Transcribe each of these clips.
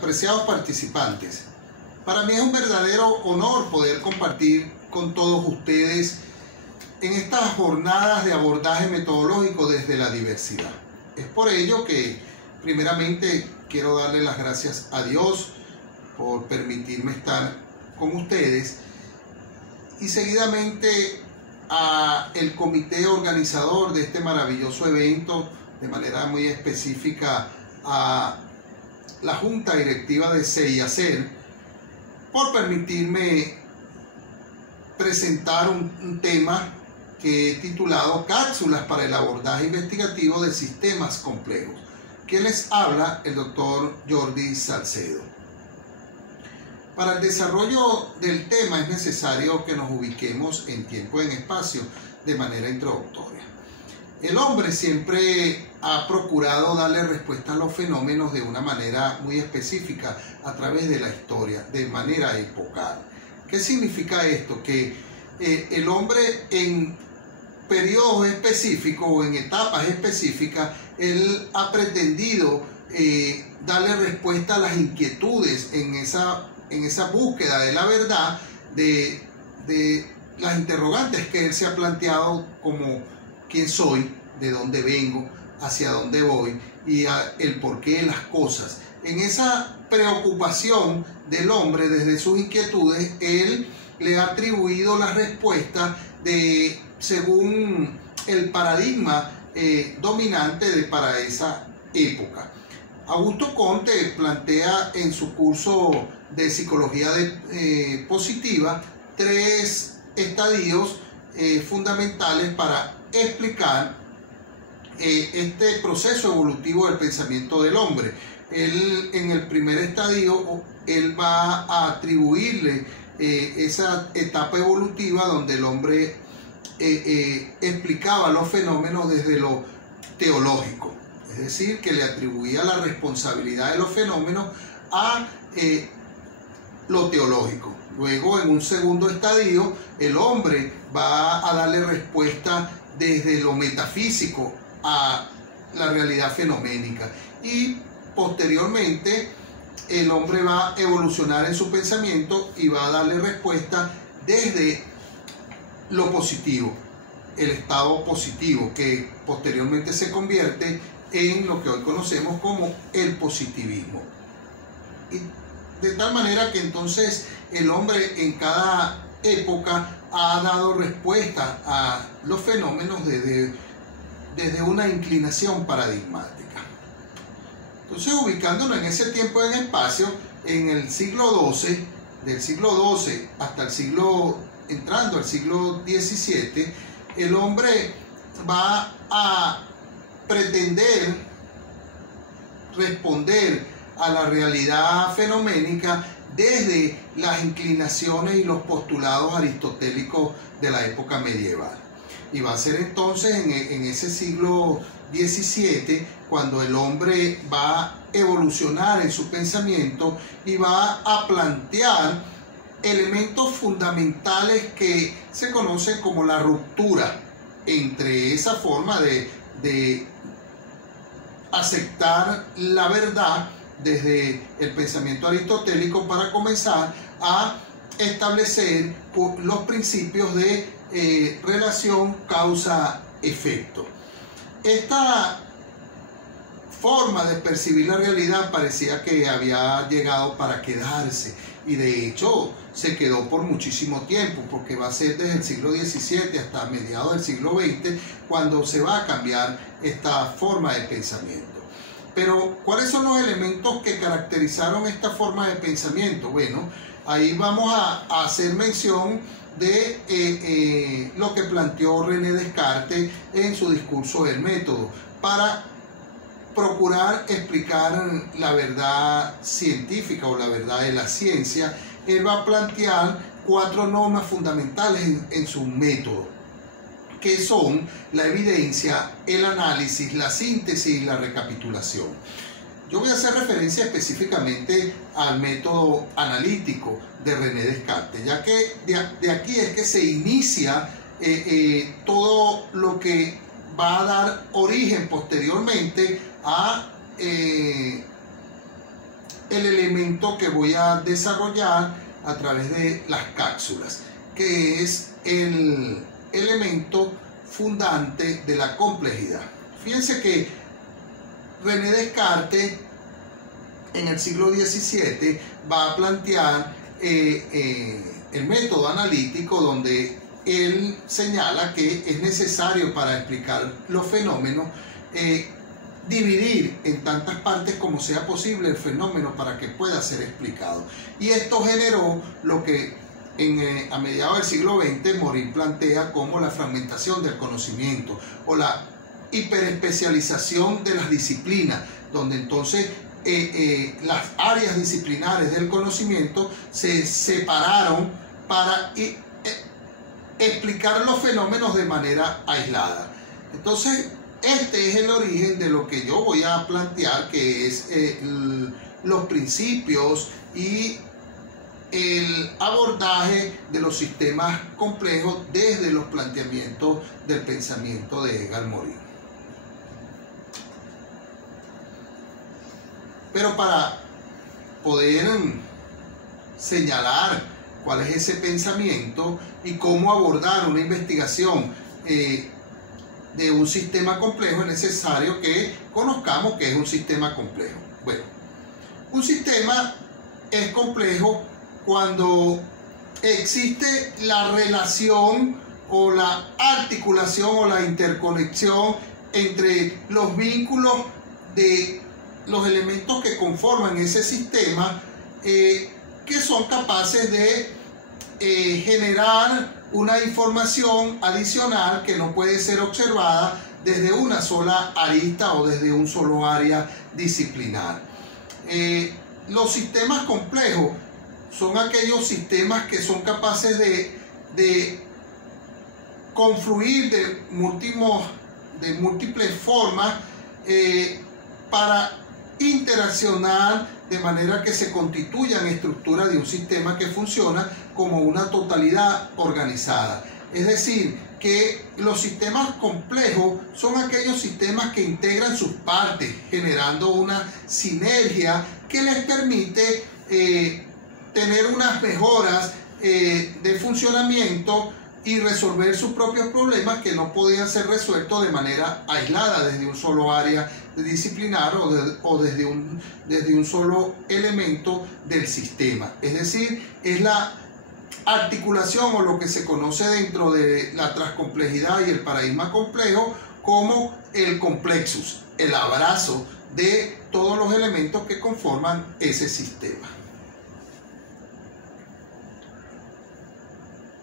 Apreciados participantes, para mí es un verdadero honor poder compartir con todos ustedes en estas jornadas de abordaje metodológico desde la diversidad. Es por ello que primeramente quiero darle las gracias a Dios por permitirme estar con ustedes y seguidamente a el comité organizador de este maravilloso evento, de manera muy específica a la Junta Directiva de CIACER, por permitirme presentar un tema que he titulado Cápsulas para el abordaje investigativo de sistemas complejos. Quien les habla, el doctor Jordi Salcedo. Para el desarrollo del tema es necesario que nos ubiquemos en tiempo y en espacio de manera introductoria. El hombre siempre ha procurado darle respuesta a los fenómenos de una manera muy específica a través de la historia, de manera epocal. ¿Qué significa esto? Que el hombre en periodos específicos o en etapas específicas, él ha pretendido darle respuesta a las inquietudes en esa búsqueda de la verdad, de las interrogantes que él se ha planteado como quién soy, de dónde vengo, hacia dónde voy y el porqué de las cosas. En esa preocupación del hombre desde sus inquietudes, él le ha atribuido la respuesta según el paradigma dominante para esa época. Augusto Comte plantea en su curso de psicología positiva 3 estadios fundamentales para explicar este proceso evolutivo del pensamiento del hombre. Él, en el primer estadio, él va a atribuirle esa etapa evolutiva donde el hombre explicaba los fenómenos desde lo teológico, es decir, que le atribuía la responsabilidad de los fenómenos a lo teológico. Luego, en un segundo estadio, el hombre va a darle respuesta desde lo metafísico a la realidad fenoménica, y posteriormente el hombre va a evolucionar en su pensamiento y va a darle respuesta desde lo positivo, el estado positivo, que posteriormente se convierte en lo que hoy conocemos como el positivismo. Y de tal manera que entonces el hombre en cada época ha dado respuesta a los fenómenos desde una inclinación paradigmática. Entonces, ubicándonos en ese tiempo y en espacio, en el siglo XII, del siglo XII hasta entrando al siglo XVII, el hombre va a pretender responder a la realidad fenoménica desde las inclinaciones y los postulados aristotélicos de la época medieval. Y va a ser entonces en ese siglo XVII cuando el hombre va a evolucionar en su pensamiento y va a plantear elementos fundamentales que se conocen como la ruptura entre esa forma de aceptar la verdad desde el pensamiento aristotélico para comenzar a establecer los principios de relación causa-efecto. Esta forma de percibir la realidad parecía que había llegado para quedarse, y de hecho se quedó por muchísimo tiempo, porque va a ser desde el siglo XVII hasta mediados del siglo XX cuando se va a cambiar esta forma de pensamiento. Pero, ¿cuáles son los elementos que caracterizaron esta forma de pensamiento? Bueno, ahí vamos a hacer mención de lo que planteó René Descartes en su discurso del método, para procurar explicar la verdad científica o la verdad de la ciencia. Él va a plantear 4 normas fundamentales en su método, que son la evidencia, el análisis, la síntesis y la recapitulación. Yo voy a hacer referencia específicamente al método analítico de René Descartes, ya que de aquí es que se inicia todo lo que va a dar origen posteriormente a el elemento que voy a desarrollar a través de las cápsulas, que es el elemento fundante de la complejidad. Fíjense que René Descartes en el siglo XVII va a plantear el método analítico, donde él señala que es necesario, para explicar los fenómenos, dividir en tantas partes como sea posible el fenómeno para que pueda ser explicado. Y esto generó lo que a mediados del siglo XX Morin plantea como la fragmentación del conocimiento o la hiperespecialización de las disciplinas, donde entonces las áreas disciplinares del conocimiento se separaron para explicar los fenómenos de manera aislada. Entonces, este es el origen de lo que yo voy a plantear, que es los principios y el abordaje de los sistemas complejos desde los planteamientos del pensamiento de Edgar Morin. Pero para poder señalar cuál es ese pensamiento y cómo abordar una investigación de un sistema complejo, es necesario que conozcamos qué es un sistema complejo. Bueno, un sistema es complejo cuando existe la relación o la articulación o la interconexión entre los vínculos de los elementos que conforman ese sistema, que son capaces de generar una información adicional que no puede ser observada desde una sola arista o desde un solo área disciplinar. Los sistemas complejos son aquellos sistemas que son capaces de confluir de múltiples formas para interaccionar de manera que se constituyan estructuras de un sistema que funciona como una totalidad organizada. Es decir, que los sistemas complejos son aquellos sistemas que integran sus partes, generando una sinergia que les permite tener unas mejoras de funcionamiento y resolver sus propios problemas que no podían ser resueltos de manera aislada desde un solo área disciplinar o desde un solo elemento del sistema. Es decir, es la articulación o lo que se conoce dentro de la transcomplejidad y el paradigma complejo como el complexus, el abrazo de todos los elementos que conforman ese sistema.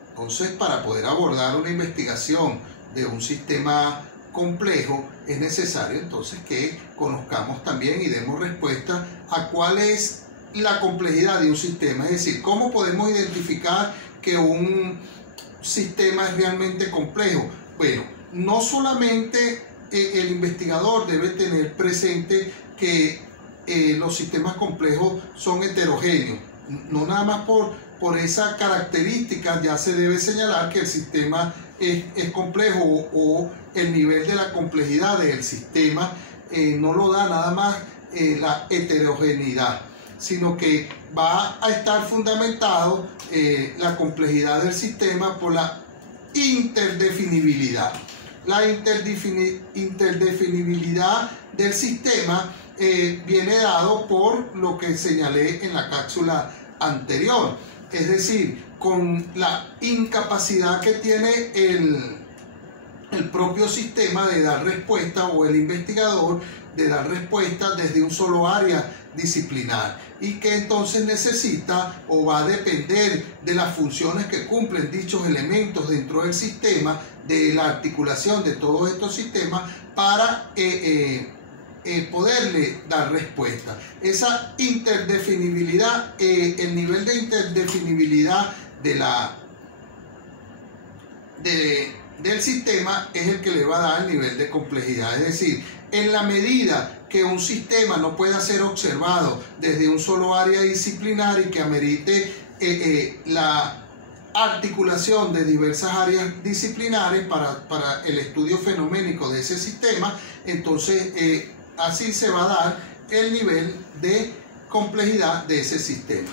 Entonces, para poder abordar una investigación de un sistema complejo, es necesario entonces que conozcamos también y demos respuesta a cuál es la complejidad de un sistema. Es decir, cómo podemos identificar que un sistema es realmente complejo. Bueno, no solamente el investigador debe tener presente que los sistemas complejos son heterogéneos. No nada más por esa característica ya se debe señalar que el sistema es complejo, o el nivel de la complejidad del sistema no lo da nada más la heterogeneidad, sino que va a estar fundamentado la complejidad del sistema por la interdefinibilidad. La interdefinibilidad del sistema viene dado por lo que señalé en la cápsula anterior, es decir, con la incapacidad que tiene el propio sistema de dar respuesta, o el investigador de dar respuesta desde un solo área disciplinar, y que entonces necesita o va a depender de las funciones que cumplen dichos elementos dentro del sistema, de la articulación de todos estos sistemas para poderle dar respuesta. Esa interdefinibilidad, el nivel de interdefinibilidad del sistema es el que le va a dar el nivel de complejidad. Es decir, en la medida que un sistema no pueda ser observado desde un solo área disciplinar y que amerite la articulación de diversas áreas disciplinares para el estudio fenoménico de ese sistema, entonces así se va a dar el nivel de complejidad de ese sistema.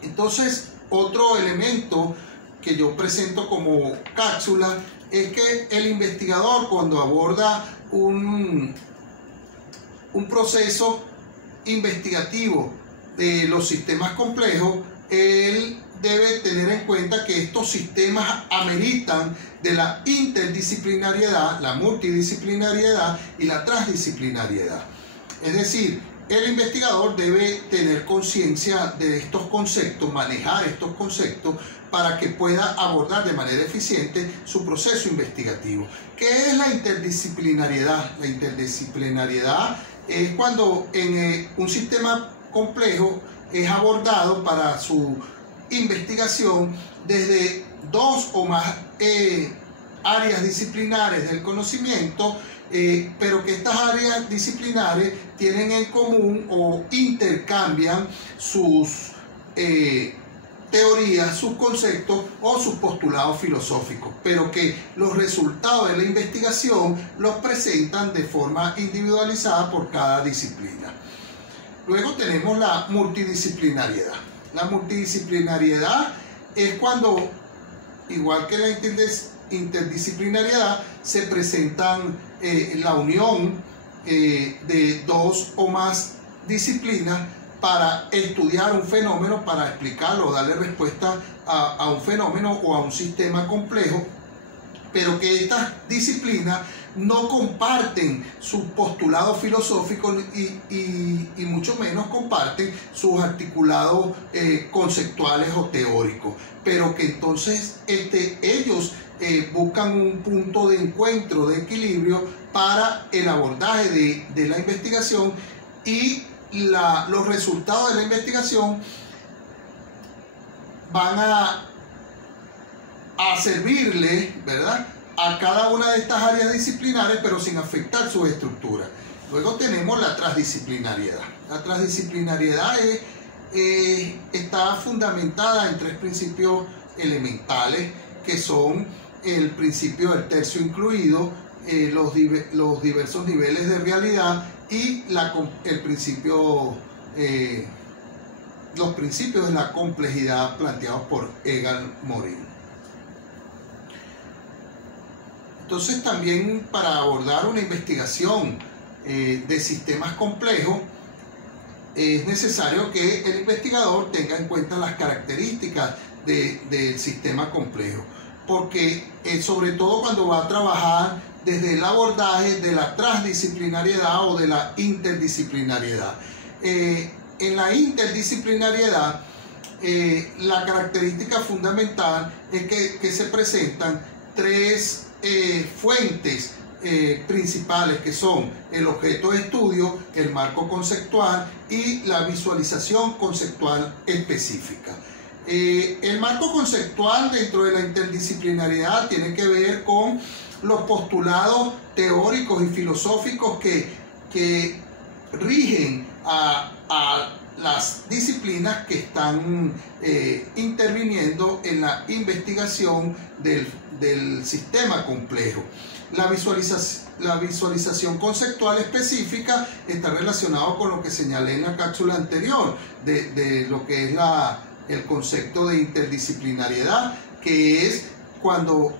Entonces, otro elemento que yo presento como cápsula es que el investigador, cuando aborda un proceso investigativo de los sistemas complejos, él debe tener en cuenta que estos sistemas ameritan de la interdisciplinariedad, la multidisciplinariedad y la transdisciplinariedad. Es decir, el investigador debe tener conciencia de estos conceptos, manejar estos conceptos para que pueda abordar de manera eficiente su proceso investigativo. ¿Qué es la interdisciplinariedad? La interdisciplinariedad es cuando en un sistema complejo es abordado para su investigación desde dos o más áreas disciplinares del conocimiento, pero que estas áreas disciplinares tienen en común o intercambian sus teorías, sus conceptos o sus postulados filosóficos, pero que los resultados de la investigación los presentan de forma individualizada por cada disciplina. Luego tenemos la multidisciplinariedad. La multidisciplinariedad es cuando, igual que la interdisciplinariedad, se presentan la unión de dos o más disciplinas para estudiar un fenómeno, para explicarlo, darle respuesta a un fenómeno o a un sistema complejo, pero que estas disciplinas no comparten sus postulados filosóficos y mucho menos comparten sus articulados conceptuales o teóricos, pero que entonces ellos buscan un punto de encuentro, de equilibrio para el abordaje de la investigación, y los resultados de la investigación van a servirle, ¿verdad?, a cada una de estas áreas disciplinares, pero sin afectar su estructura. Luego tenemos la transdisciplinariedad. La transdisciplinariedad está fundamentada en tres principios elementales, que son el principio del tercio incluido, los diversos niveles de realidad y los principios de la complejidad planteados por Egan Morin. Entonces, también para abordar una investigación de sistemas complejos, es necesario que el investigador tenga en cuenta las características del sistema complejo, porque sobre todo cuando va a trabajar desde el abordaje de la transdisciplinariedad o de la interdisciplinariedad. En la interdisciplinariedad, la característica fundamental es que se presentan tres fuentes principales, que son el objeto de estudio, el marco conceptual y la visualización conceptual específica. El marco conceptual dentro de la interdisciplinariedad tiene que ver con los postulados teóricos y filosóficos que rigen a las disciplinas que están interviniendo en la investigación del sistema complejo. La visualización conceptual específica está relacionado con lo que señalé en la cápsula anterior, de lo que es el concepto de interdisciplinariedad, que es cuando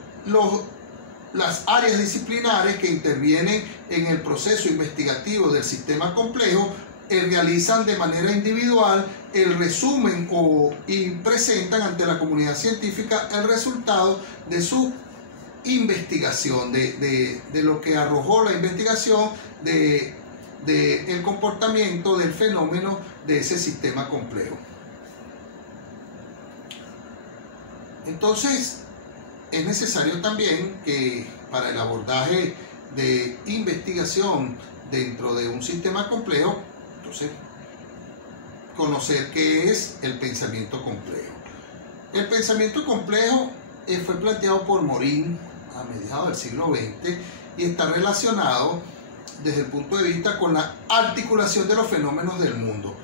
las áreas disciplinares que intervienen en el proceso investigativo del sistema complejo realizan de manera individual el resumen y presentan ante la comunidad científica el resultado de su investigación, de lo que arrojó la investigación, del comportamiento del fenómeno de ese sistema complejo. Entonces, es necesario también que para el abordaje de investigación dentro de un sistema complejo, entonces, conocer qué es el pensamiento complejo. El pensamiento complejo fue planteado por Morin a mediados del siglo XX y está relacionado desde el punto de vista con la articulación de los fenómenos del mundo.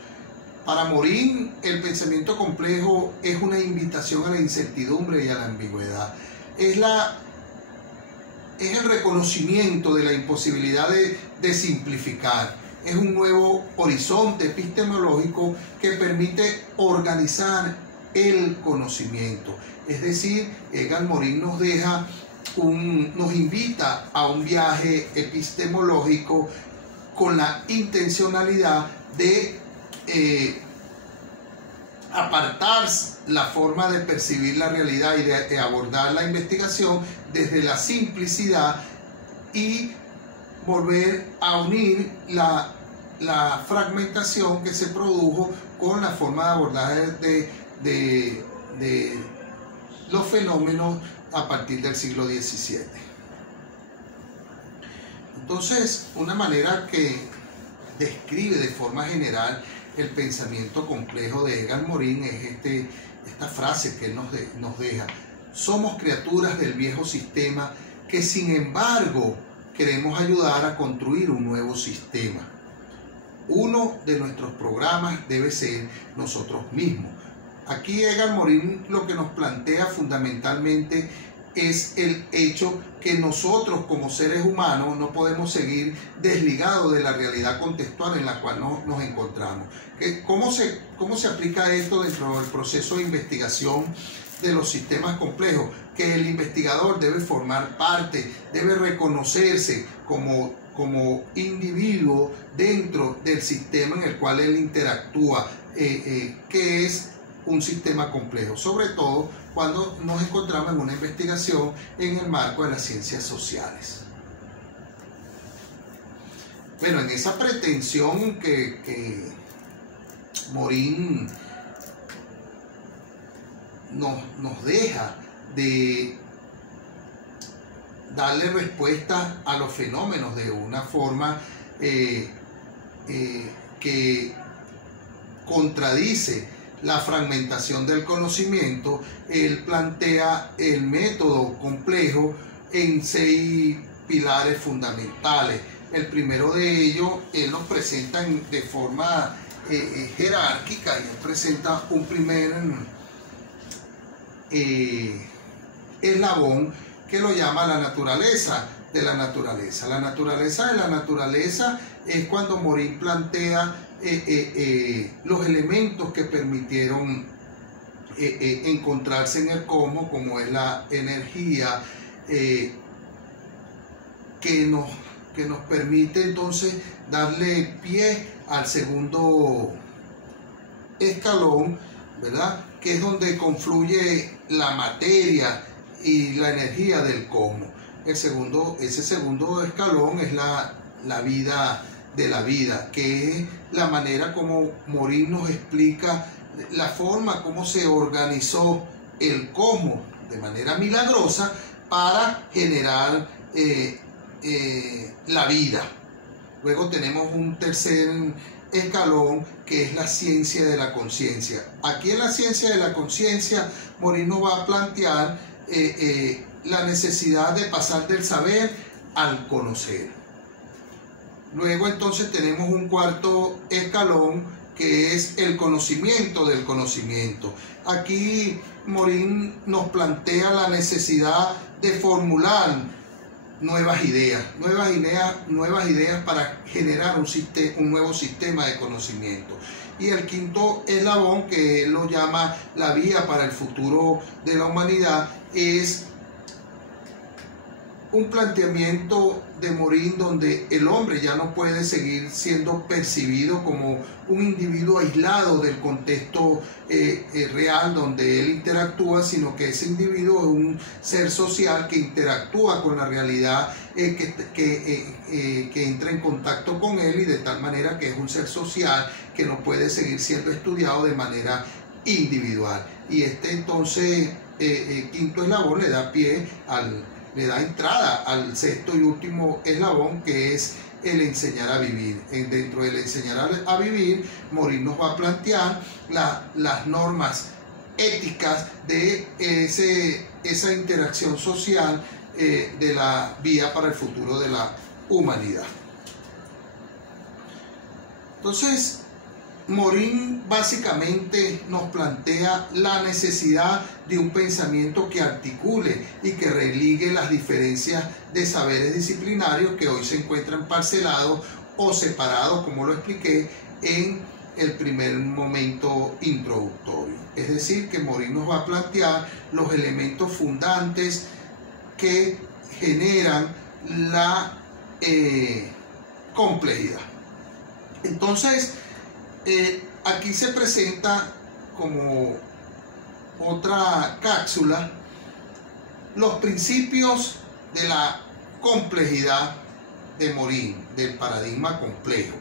Para Morin, el pensamiento complejo es una invitación a la incertidumbre y a la ambigüedad. Es el reconocimiento de la imposibilidad de simplificar. es un nuevo horizonte epistemológico que permite organizar el conocimiento. Es decir, Edgar Morin nos invita a un viaje epistemológico con la intencionalidad de apartar la forma de percibir la realidad y de abordar la investigación desde la simplicidad y volver a unir la fragmentación que se produjo con la forma de abordaje de los fenómenos a partir del siglo XVII. Entonces, una manera que describe de forma general el pensamiento complejo de Edgar Morin es esta frase que él nos deja: somos criaturas del viejo sistema que sin embargo queremos ayudar a construir un nuevo sistema. Uno de nuestros programas debe ser nosotros mismos. Aquí Edgar Morin lo que nos plantea fundamentalmente es el hecho que nosotros como seres humanos no podemos seguir desligados de la realidad contextual en la cual nos encontramos. ¿Cómo se aplica esto dentro del proceso de investigación de los sistemas complejos? Que el investigador debe formar parte, debe reconocerse como individuo dentro del sistema en el cual él interactúa, que es un sistema complejo, sobre todo cuando nos encontramos en una investigación en el marco de las ciencias sociales. Bueno, en esa pretensión que Morin nos deja de darle respuesta a los fenómenos de una forma que contradice la fragmentación del conocimiento, él plantea el método complejo en 6 pilares fundamentales. El primero de ellos, él nos presenta de forma jerárquica, y él presenta un primer eslabón que lo llama la naturaleza de la naturaleza. La naturaleza de la naturaleza es cuando Morin plantea los elementos que permitieron encontrarse en el cosmos, como es la energía, que nos permite entonces darle pie al segundo escalón, ¿verdad? Que es donde confluye la materia y la energía del cosmos. Ese segundo escalón es la vida de la vida, que es la manera como Morin nos explica la forma como se organizó el cosmos de manera milagrosa para generar la vida. Luego tenemos un tercer escalón que es la ciencia de la conciencia. Aquí en la ciencia de la conciencia, Morin nos va a plantear la necesidad de pasar del saber al conocer. Luego entonces tenemos un cuarto escalón que es el conocimiento del conocimiento. Aquí Morin nos plantea la necesidad de formular nuevas ideas para generar un nuevo sistema de conocimiento. Y el quinto eslabón, que él lo llama la vía para el futuro de la humanidad, es un planteamiento de Morin donde el hombre ya no puede seguir siendo percibido como un individuo aislado del contexto real donde él interactúa, sino que ese individuo es un ser social que interactúa con la realidad, que entra en contacto con él, y de tal manera que es un ser social que no puede seguir siendo estudiado de manera individual. Y entonces quinto eslabón le da entrada al sexto y último eslabón, que es el enseñar a vivir. Dentro del enseñar a vivir, Morin nos va a plantear las normas éticas de esa interacción social de la vía para el futuro de la humanidad. Entonces, Morin básicamente nos plantea la necesidad de un pensamiento que articule y que religue las diferencias de saberes disciplinarios que hoy se encuentran parcelados o separados, como lo expliqué en el primer momento introductorio. Es decir, que Morin nos va a plantear los elementos fundantes que generan la complejidad. Entonces, aquí se presenta como otra cápsula los principios de la complejidad de Morin, del paradigma complejo.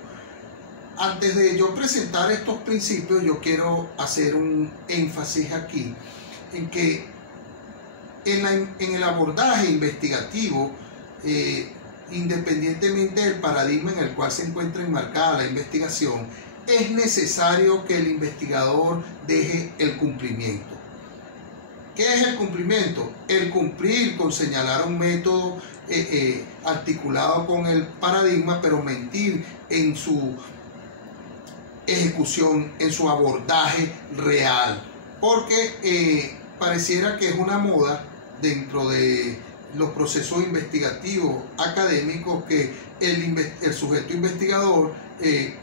Antes de yo presentar estos principios, yo quiero hacer un énfasis aquí en que en el abordaje investigativo, independientemente del paradigma en el cual se encuentra enmarcada la investigación, es necesario que el investigador deje el cumplimiento. ¿Qué es el cumplimiento? El cumplir con señalar un método articulado con el paradigma, pero mentir en su ejecución, en su abordaje real. Porque pareciera que es una moda dentro de los procesos investigativos académicos que el sujeto investigador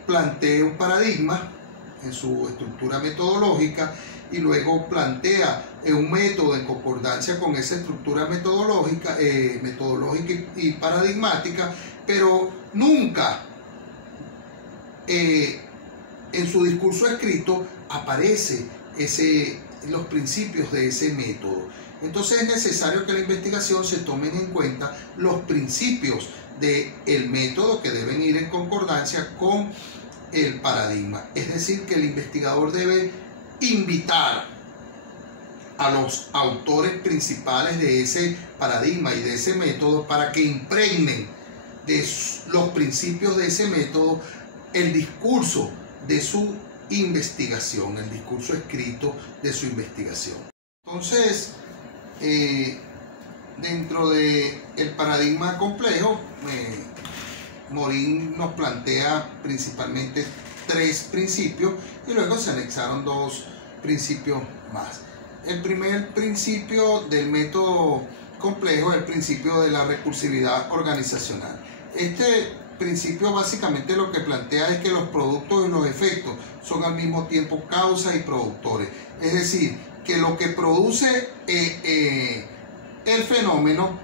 plantea un paradigma en su estructura metodológica y luego plantea un método en concordancia con esa estructura metodológica y paradigmática, pero nunca en su discurso escrito aparece los principios de ese método. Entonces es necesario que en la investigación se tomen en cuenta los principios del método que deben ir en concordancia con el paradigma. Es decir, que el investigador debe invitar a los autores principales de ese paradigma y de ese método para que impregnen de los principios de ese método el discurso de su investigación, el discurso escrito de su investigación. Entonces, dentro del paradigma complejo, Morin nos plantea principalmente 3 principios y luego se anexaron 2 principios más. El primer principio del método complejo es el principio de la recursividad organizacional. Este principio básicamente lo que plantea es que los productos y los efectos son al mismo tiempo causas y productores. Es decir, que lo que produce el fenómeno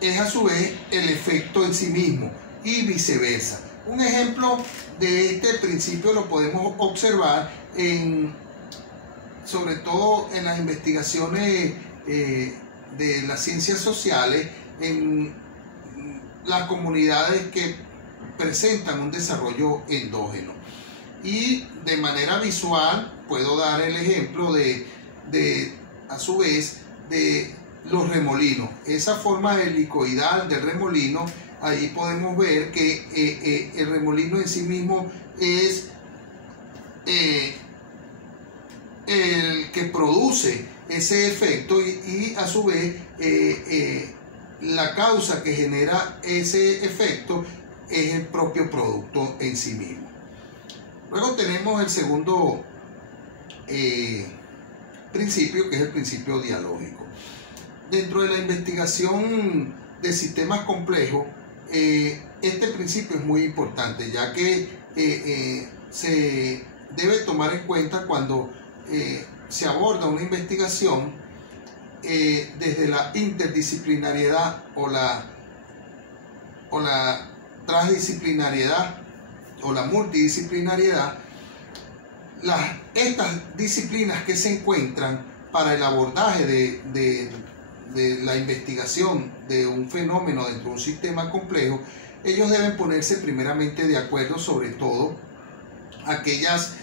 es a su vez el efecto en sí mismo y viceversa. Un ejemplo de este principio lo podemos observar sobre todo en las investigaciones de las ciencias sociales, en las comunidades que presentan un desarrollo endógeno. Y de manera visual puedo dar el ejemplo a su vez, de los remolinos. Esa forma helicoidal del remolino, ahí podemos ver que el remolino en sí mismo es el que produce ese efecto y a su vez la causa que genera ese efecto es el propio producto en sí mismo. Luego tenemos el segundo principio, que es el principio dialógico. Dentro de la investigación de sistemas complejos, este principio es muy importante, ya que se debe tomar en cuenta cuando se aborda una investigación desde la interdisciplinariedad o la transdisciplinariedad o la multidisciplinariedad. Estas disciplinas que se encuentran para el abordaje de la investigación de un fenómeno dentro de un sistema complejo, ellos deben ponerse primeramente de acuerdo, sobre todo aquellas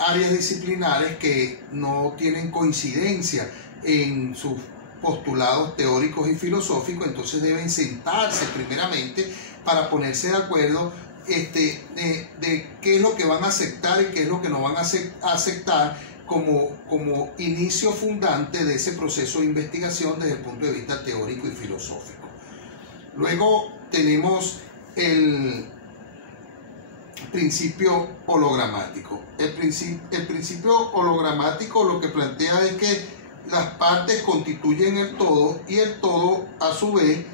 áreas disciplinares que no tienen coincidencia en sus postulados teóricos y filosóficos. Entonces deben sentarse primeramente para ponerse de acuerdo de qué es lo que van a aceptar y qué es lo que no van a aceptar como inicio fundante de ese proceso de investigación desde el punto de vista teórico y filosófico. Luego tenemos el principio hologramático. El principio hologramático lo que plantea es que las partes constituyen el todo y el todo a su vez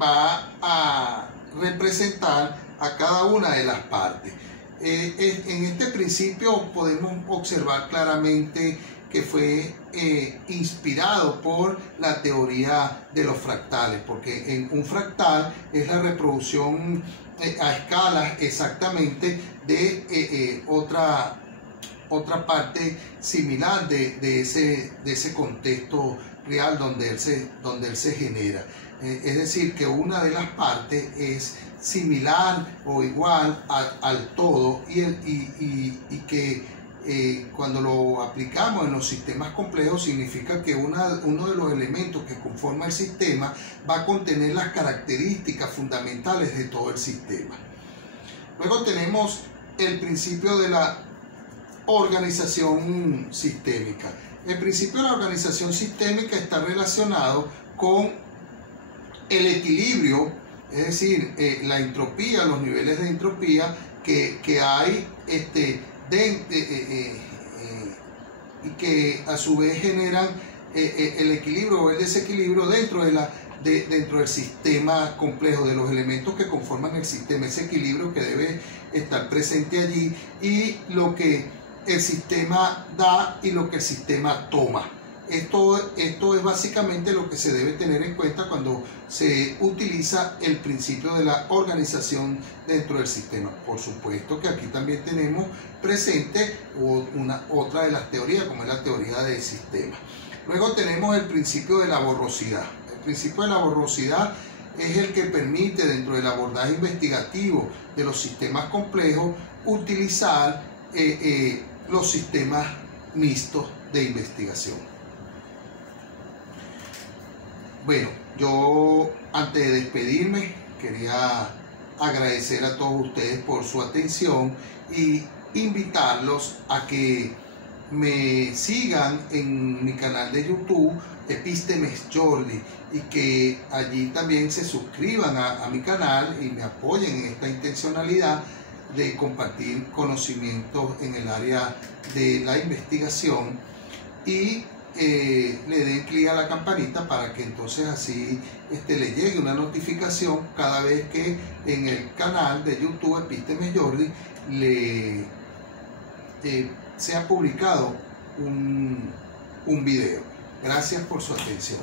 va a representar a cada una de las partes. En este principio podemos observar claramente que fue inspirado por la teoría de los fractales, porque en un fractal es la reproducción a escalas exactamente de otra parte similar de ese contexto real donde él se genera. Es decir, que una de las partes es similar o igual al todo y que cuando lo aplicamos en los sistemas complejos significa que uno de los elementos que conforma el sistema va a contener las características fundamentales de todo el sistema. Luego tenemos el principio de la organización sistémica. El principio de la organización sistémica está relacionado con el equilibrio, es decir, la entropía, los niveles de entropía que hay y que a su vez generan el equilibrio o el desequilibrio dentro del sistema complejo, de los elementos que conforman el sistema, ese equilibrio que debe estar presente allí y lo que el sistema da y lo que el sistema toma. Esto es básicamente lo que se debe tener en cuenta cuando se utiliza el principio de la organización dentro del sistema. Por supuesto que aquí también tenemos presente otra de las teorías, como es la teoría del sistema. Luego tenemos el principio de la borrosidad. El principio de la borrosidad es el que permite dentro del abordaje investigativo de los sistemas complejos utilizar los sistemas mixtos de investigación. Bueno, yo antes de despedirme quería agradecer a todos ustedes por su atención y invitarlos a que me sigan en mi canal de YouTube Epístemes Jordi y que allí también se suscriban a mi canal y me apoyen en esta intencionalidad de compartir conocimientos en el área de la investigación y le den clic a la campanita para que entonces así le llegue una notificación cada vez que en el canal de YouTube Epístemes Jordi sea publicado un video. Gracias por su atención.